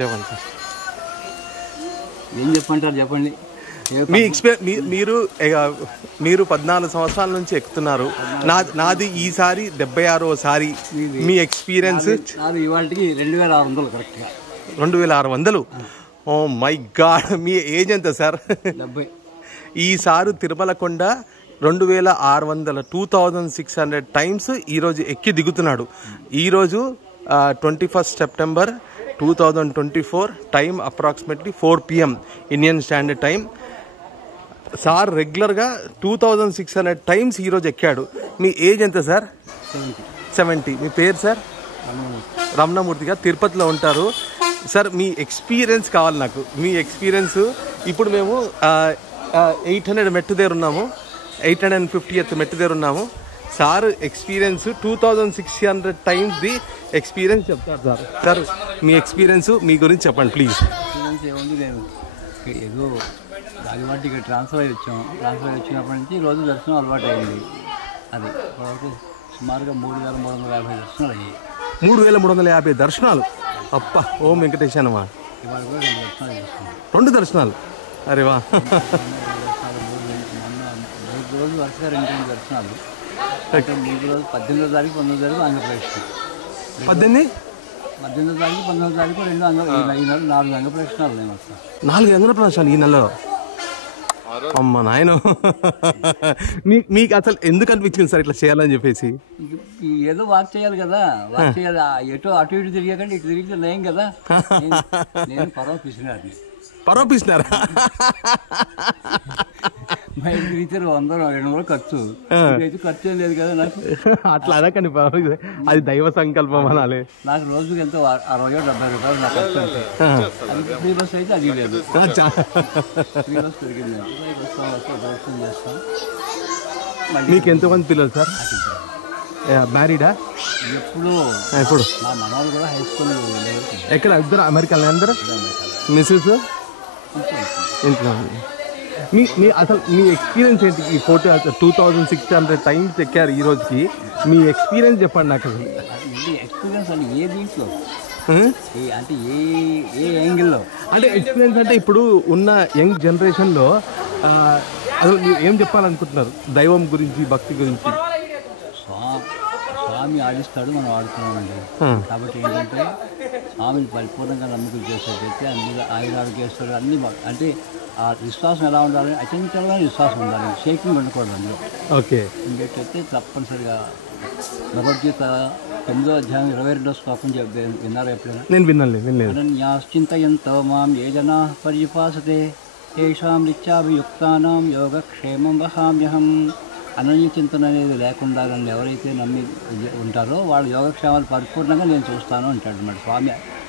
ఏం చెప్పంటారు చెప్పండి. మీ మీరు 14 సంవత్సరాల నుంచి ఎక్కుతున్నారు. నాది ఈసారి 76వసారి. మీ ఎక్స్పీరియన్స్? నాది ఇవాళకి 2600 కరెక్ట్గా. 2600? Oh my god. మీ ఏజ్ ఎంత సార్? 70. ఈసారి తిరుమల కొండ 2600 2600 టైమ్స్ ఈరోజు ఎక్కి దిగుతున్నాడు. ఈరోజు 21 September 2024, time approximately 4 PM Indian standard time. Sir రెగ్యులర్గా 2600 టైమ్స్ ఈరోజు ఎక్కాడు. మీ ఏజ్ ఎంత సార్? 70. మీ పేరు సార్? రమణమూర్తిగా, తిరుపతిలో ఉంటారు. సార్ మీ ఎక్స్పీరియన్స్ కావాలి నాకు. మీ ఎక్స్పీరియన్స్. ఇప్పుడు మేము 800 మెట్టు దగ్గర ఉన్నాము, 850th మెట్టు దగ్గర ఉన్నాము. Sir experience 2600 times the experience చెప్తారు సార్. సార్ మీ ఎక్స్పీరియన్స్, మీ గురించి చెప్పండి ప్లీజ్. ఎక్స్పీరియన్స్ ఏముంది, నేను ఏదో రాజమండ్రి ఇక్కడ ట్రాన్స్ఫర్ అయ్యి వచ్చాము. ట్రాన్స్ఫర్ అయ్యి వచ్చినప్పటి నుంచి రోజు దర్శనం అలవాటు అయింది. అది ఇప్పటివరకు సుమారుగా 3350 దర్శనాలు అయ్యాయి. 3350 దర్శనాలు? అప్ప ఓం వెంకటేశానమా. ఇవాళ కూడా 2 దర్శనాలు చేసుకున్నాం. 2 దర్శనాలు? అరే వా. 3 రోజులు వరుసగా 2 దర్శనాలు. అంటే 3 రోజులు 18వ తారీఖు 19వ తారీఖు అంగప్రవేశం. 18వ తారీఖు 19వ తారీఖు 4 అంగప్రవేశనాలు నేను వస్తాను. 4 అంగప్రవేశాలు ఈ నెలలో? అమ్మ నాయన. మీకు అసలు ఎందుకు అనిపించింది సార్ ఇట్లా చేయాలని చెప్పేసి? ఏదో వాక్ చేయాలి కదా, వాక్ చేయాలి. ఎటో అటు ఇటు తిరిగకండి, ఇటు తిరిగితే నయం కదా. నేను పరోపిస్తున్నారా? బయట తిరిగితే 100-200 ఖర్చు. అయితే ఖర్చు ఏం లేదు కదా నాకు. అట్లా అనకండి, అది దైవ సంకల్పం అనాలి. నాకు రోజుకి ఎంతో 60-70 రూపాయలు నా ఖర్చు. అది ఫ్రీ బస్ అయితే అది లేదు. ఫ్రీ బస్ పెరిగింది. దర్శనం చేస్తాం. మీకు ఎంతమంది పిల్లలు సార్? మ్యారీడా? ఎప్పుడు మా మనవాళ్ళు కూడా హై స్కూల్. ఎక్కడ? ఇద్దరు అమెరికాలో? అందరూ? మిస్సెస్ ఇంట్లో? మీ అసలు మీ ఎక్స్పీరియన్స్ ఏంటి? ఈ 2600 టైమ్స్ ఎక్కారు ఈ రోజుకి. మీ ఎక్స్పీరియన్స్ చెప్పండి నాకు. అసలు ఎక్స్పీరియన్స్ అంటే ఏ దీంట్లో, అంటే ఏ యాంగిల్లో? అంటే ఎక్స్పీరియన్స్ అంటే ఇప్పుడు ఉన్న యంగ్ జనరేషన్లో అసలు మీరు ఏం చెప్పాలనుకుంటున్నారు దైవం గురించి, భక్తి గురించి? స్వామి ఆడిస్తాడు, మనం ఆడుతున్నామండి. కాబట్టి ఏంటంటే స్వామిని పరిపూర్ణంగా నమ్మకం చేసేటైతే అందులో ఆయురారోగ్యేశ్వరుడు అన్ని అంటే ఆ విశ్వాసం ఎలా ఉండాలి? అచంచలమైన విశ్వాసం ఉండాలి, షేకింగ్ ఉండకూడదు అందులో. ఓకే. ఇంకేటైతే తప్పనిసరిగా భగవద్గీత 9వ అధ్యాయం 22వ శ్లోకం విన్నారా ఎప్పుడైనా? నేను వినలేదు. అనన్యాశ్చింతయంతో మాం ఏ జనా పర్యుపాసతే తేషాం నిత్యాభియుక్తానాం యోగక్షేమం వహామ్యహం. అనన్య చింతన అనేది లేకుండా నన్ను ఎవరైతే నమ్మి ఉంటారో వాళ్ళ యోగక్షేమాలు పరిపూర్ణంగా నేను చూస్తాను అంటాడు అన్నమాట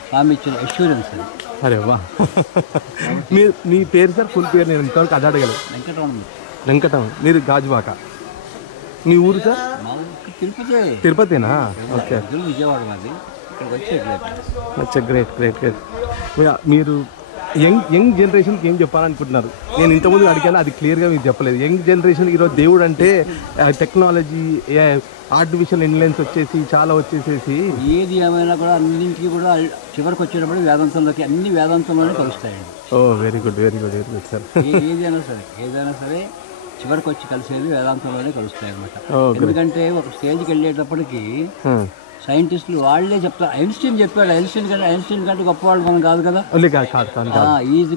స్వామి ఇచ్చిన అష్యూరెన్స్ అది. అరే వా. మీ పేరు సార్? ఫుల్ పేరు నేను ఇంతవరకు అది అడగలేదు. వెంకటరమణ. మీరు గాజువాక. మీ ఊరు సార్? మా ఊరికి తిరుపతినా? ఓకే. విజయవాడ మాది. ఇక్కడికి వచ్చే గ్రేట్. మీరు యంగ్ జనరేషన్కి ఏం చెప్పాలనుకుంటున్నారు? నేను ఇంతకుముందు అడిగాను, అది క్లియర్గా మీకు చెప్పలేదు. యంగ్ జనరేషన్ ఈరోజు దేవుడు అంటే టెక్నాలజీ, ఆర్టిఫిషియల్ ఇంటెలిజెన్స్ చాలా వచ్చేసేసి ఏది ఏమైనా కూడా అన్నింటికి కూడా చివరికి వచ్చేటప్పుడు వేదాంతంలోకి అన్ని వేదాంతంలోనే కలుస్తాయండి. ఓ వెరీ గుడ్ సార్. ఏదైనా సరే చివరికి వచ్చి కలిసేది వేదాంతంలోనే కలుస్తాయి అన్నమాట. ఎందుకంటే ఒక స్టేజ్కి వెళ్ళేటప్పటికి సైంటిస్టులు వాళ్ళే చెప్తారు. ఐన్స్టీన్ చెప్పాడు. ఐన్స్టీన్ కంటే గొప్పవాళ్ళు మనం కాదు కదా. E=mc²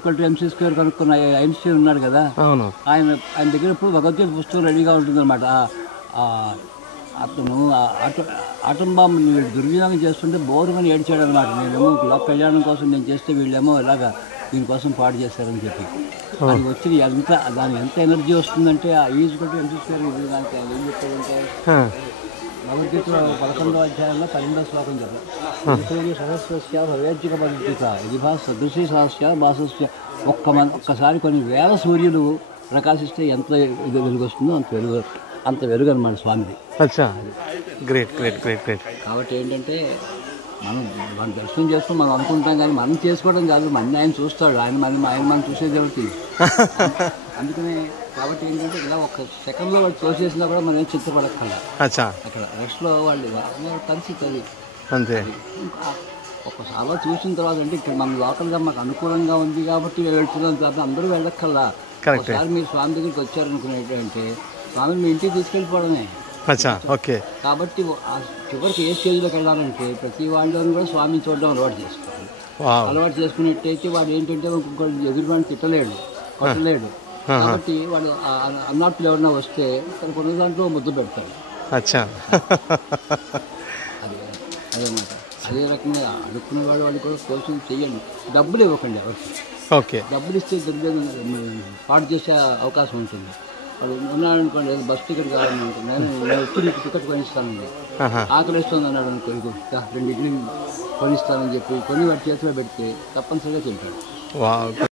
కనుక్కున్న ఐన్స్టీన్ ఉన్నాడు కదా. ఆయన దగ్గర ఇప్పుడు భగవద్గీత పుస్తకం రెడీగా ఉంటుంది అనమాట. అతను ఆటం బాంబు దుర్వినియోగం చేస్తుంటే బోరుమని ఏడ్చాడు అనమాట. నేనేమో లోక కళ్యాణం కోసం నేను చేస్తే వీళ్ళేమో ఇలాగా దీనికోసం పాడు చేస్తారని చెప్పి. అది వచ్చి దానికి ఎంత ఎనర్జీ వస్తుందంటే ఆ E=mc² దానికి ఆయన ఏం చెప్తాడంటే భగవద్గీత 11వ అధ్యాయంలో 12వ శ్లోకం చెప్పారు. సహస్రస్య భవేజ్జిక భగవద్గీత ఇది సదృశీ సహస్య భాసస్య. ఒక్కసారి కొన్ని వేల సూర్యులు ప్రకాశిస్తే ఎంత వెలుగు వస్తుందో అంత వెలుగు అనమాట స్వామిది. గ్రేట్. కాబట్టి ఏంటంటే మనం దర్శనం చేస్తాం, మనం అనుకుంటాం, కానీ మనం చేసుకోవడం కాదు, మన ఆయన చూస్తాడు. ఆయన మనం చూసేది ఎవరికి. అందుకనే కాబట్టి ఏంటంటే ఇలా ఒక సెకండ్లో వాళ్ళు తోసేసినా కూడా మనం ఏం చింతపడక్కర్లా. అక్కడ రెస్ట్లో వాళ్ళు పరిస్థితి అది. ఒకసారి చూసిన తర్వాత అంటే ఇక్కడ మన లోకల్గా మాకు అనుకూలంగా ఉంది కాబట్టి మేము వెళ్తున్నాం తర్వాత అందరూ వెళ్ళక్కల్లా. కరెక్టే. ఒకసారి మీరు స్వామి దగ్గరికి వచ్చారనుకునేటంటే స్వామి మీ ఇంటికి తీసుకెళ్ళిపోవడమే. అచ్చా, ఓకే. కాబట్టి ఆ చివరికి ఏ స్టేజ్లోకి వెళ్ళాలంటే ప్రతి వాళ్ళని కూడా స్వామిని చూడడం అలవాటు చేసుకోవాలి. వావ్. అలవాటు చేసుకున్నట్టయితే వాడు ఏంటంటే ఇంకొకటి ఎదురువాడిని తిట్టలేడు, కొట్టలేడు. కాబట్టి వాడు అన్నట్లు ఎవరన్నా వస్తే తన కొన్ని దాంట్లో ముద్దు పెడతాడు. అచ్చా. అదనమాట. అదే రకంగా అడుక్కునే వాళ్ళు కూడా కోసం చెయ్యండి. డబ్బులు ఇవ్వకండి ఎవరికి. ఓకే. డబ్బులు ఇస్తే పాటు చేసే అవకాశం ఉంటుంది. వాడు ఉన్నాడనుకోండి, బస్ టికెట్ కావాలని ఉంటుంది, నేను వచ్చి నీకు టికెట్ కొనిస్తానండి, ఆకలిస్తుంది అన్నాడు అనుకో, ఇగో 2 ఇడ్లీ కొనిస్తానని చెప్పి కొని వాడి చేతిలో పెడితే తప్పనిసరిగా తింటాడు. వావ్.